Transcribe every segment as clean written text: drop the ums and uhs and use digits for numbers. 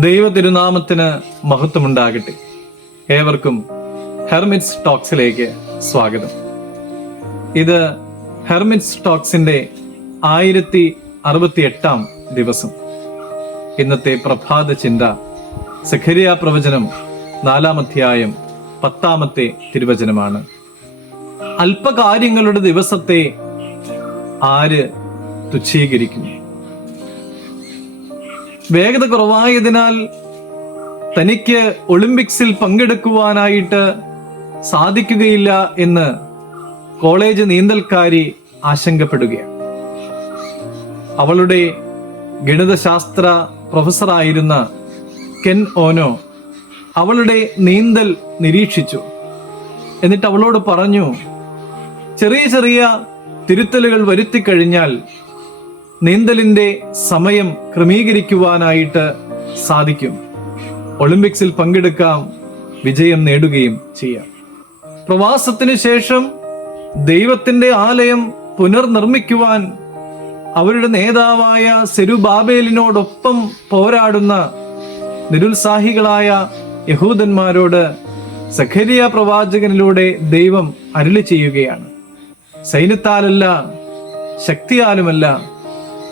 ദൈവ തിരുനാമത്തിന് മഹത്വമുണ്ടാകട്ടെ. ഏവർക്കും ഹെർമിറ്റ്സ് ടോക്സിലേക്ക് സ്വാഗതം. ഇത് ഹെർമിറ്റ്സ് ടോക്സിന്റെ 1068 ദിവസം. ഇന്നത്തെ പ്രഭാത ചിന്ത സഖരിയ പ്രവചനം 4-ാം അധ്യായം 10-ാമത്തെ തിരുവചനമാണ്. അല്പകാര്യങ്ങളുടെ ദിവസത്തെ ആര് തുച്ഛീകരിക്കുന്നു? വേഗത കുറവായതിനാൽ തനിക്ക് ഒളിമ്പിക്സിൽ പങ്കെടുക്കുവാനായിട്ട് സാധിക്കുകയില്ല എന്ന് കോളേജ് നീന്തൽക്കാരി ആശങ്കപ്പെടുകയാണ്. അവളുടെ ഗണിതശാസ്ത്ര പ്രൊഫസറായിരുന്ന കെൻ ഓനോ അവളുടെ നീന്തൽ നിരീക്ഷിച്ചു. എന്നിട്ട് അവളോട് പറഞ്ഞു, ചെറിയ ചെറിയ തിരുത്തലുകൾ വരുത്തിക്കഴിഞ്ഞാൽ നീന്തലിന്റെ സമയം ക്രമീകരിക്കുവാനായിട്ട് സാധിക്കും. ഒളിമ്പിക്സിൽ പങ്കെടുക്കാം, വിജയം നേടുകയും ചെയ്യാം. പ്രവാസത്തിന് ശേഷം ദൈവത്തിന്റെ ആലയം പുനർനിർമ്മിക്കുവാൻ അവരുടെ നേതാവായ സെരുബാബേലിനോടൊപ്പം പോരാടുന്ന നിരുത്സാഹികളായ യഹൂദന്മാരോട് സഖരിയ പ്രവാചകനിലൂടെ ദൈവം അരുളി ചെയ്യുകയാണ്, സൈന്യത്താലല്ല, ശക്തിയാലുമല്ല,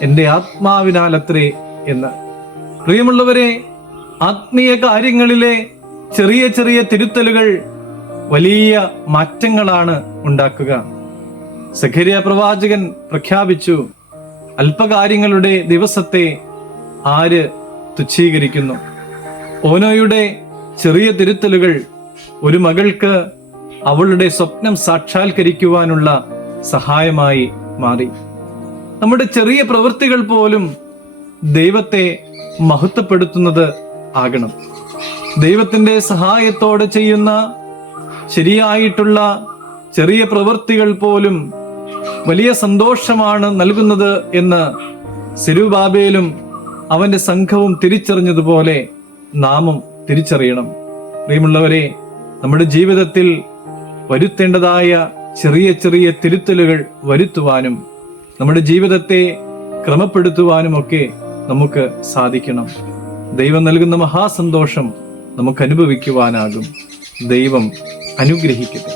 എൻ്റെ ആത്മാവിനാലത്രേ എന്ന്. പ്രിയമുള്ളവരെ, ആത്മീയ കാര്യങ്ങളിലെ ചെറിയ ചെറിയ തിരുത്തലുകൾ വലിയ മാറ്റങ്ങളാണ് ഉണ്ടാക്കുക. സഖരിയ പ്രവാചകൻ പ്രഖ്യാപിച്ചു, അല്പകാര്യങ്ങളുടെ ദിവസത്തെ ആര് തുച്ഛീകരിക്കുന്നു? ഓനോയുടെ ചെറിയ തിരുത്തലുകൾ ഒരു മകൾക്ക് അവളുടെ സ്വപ്നം സാക്ഷാത്കരിക്കുവാനുള്ള സഹായമായി മാറി. നമ്മുടെ ചെറിയ പ്രവൃത്തികൾ പോലും ദൈവത്തെ മഹത്വപ്പെടുത്തുന്നത് ആകണം. ദൈവത്തിന്റെ സഹായത്തോടെ ചെയ്യുന്ന ശരിയായിട്ടുള്ള ചെറിയ പ്രവൃത്തികൾ പോലും വലിയ സന്തോഷമാണ് നൽകുന്നത് എന്ന് സെരുബാബേലും അവന്റെ സംഘവും തിരിച്ചറിഞ്ഞതുപോലെ നാമും തിരിച്ചറിയണം. പ്രിയമുള്ളവരെ, നമ്മുടെ ജീവിതത്തിൽ വരുത്തേണ്ടതായ ചെറിയ ചെറിയ തിരുത്തലുകൾ വരുത്തുവാനും നമ്മുടെ ജീവിതത്തെ ക്രമപ്പെടുത്തുവാനുമൊക്കെ നമുക്ക് സാധിക്കണം. ദൈവം നൽകുന്ന മഹാസന്തോഷം നമുക്ക് അനുഭവിക്കുവാനാകും. ദൈവം അനുഗ്രഹിക്കട്ടെ.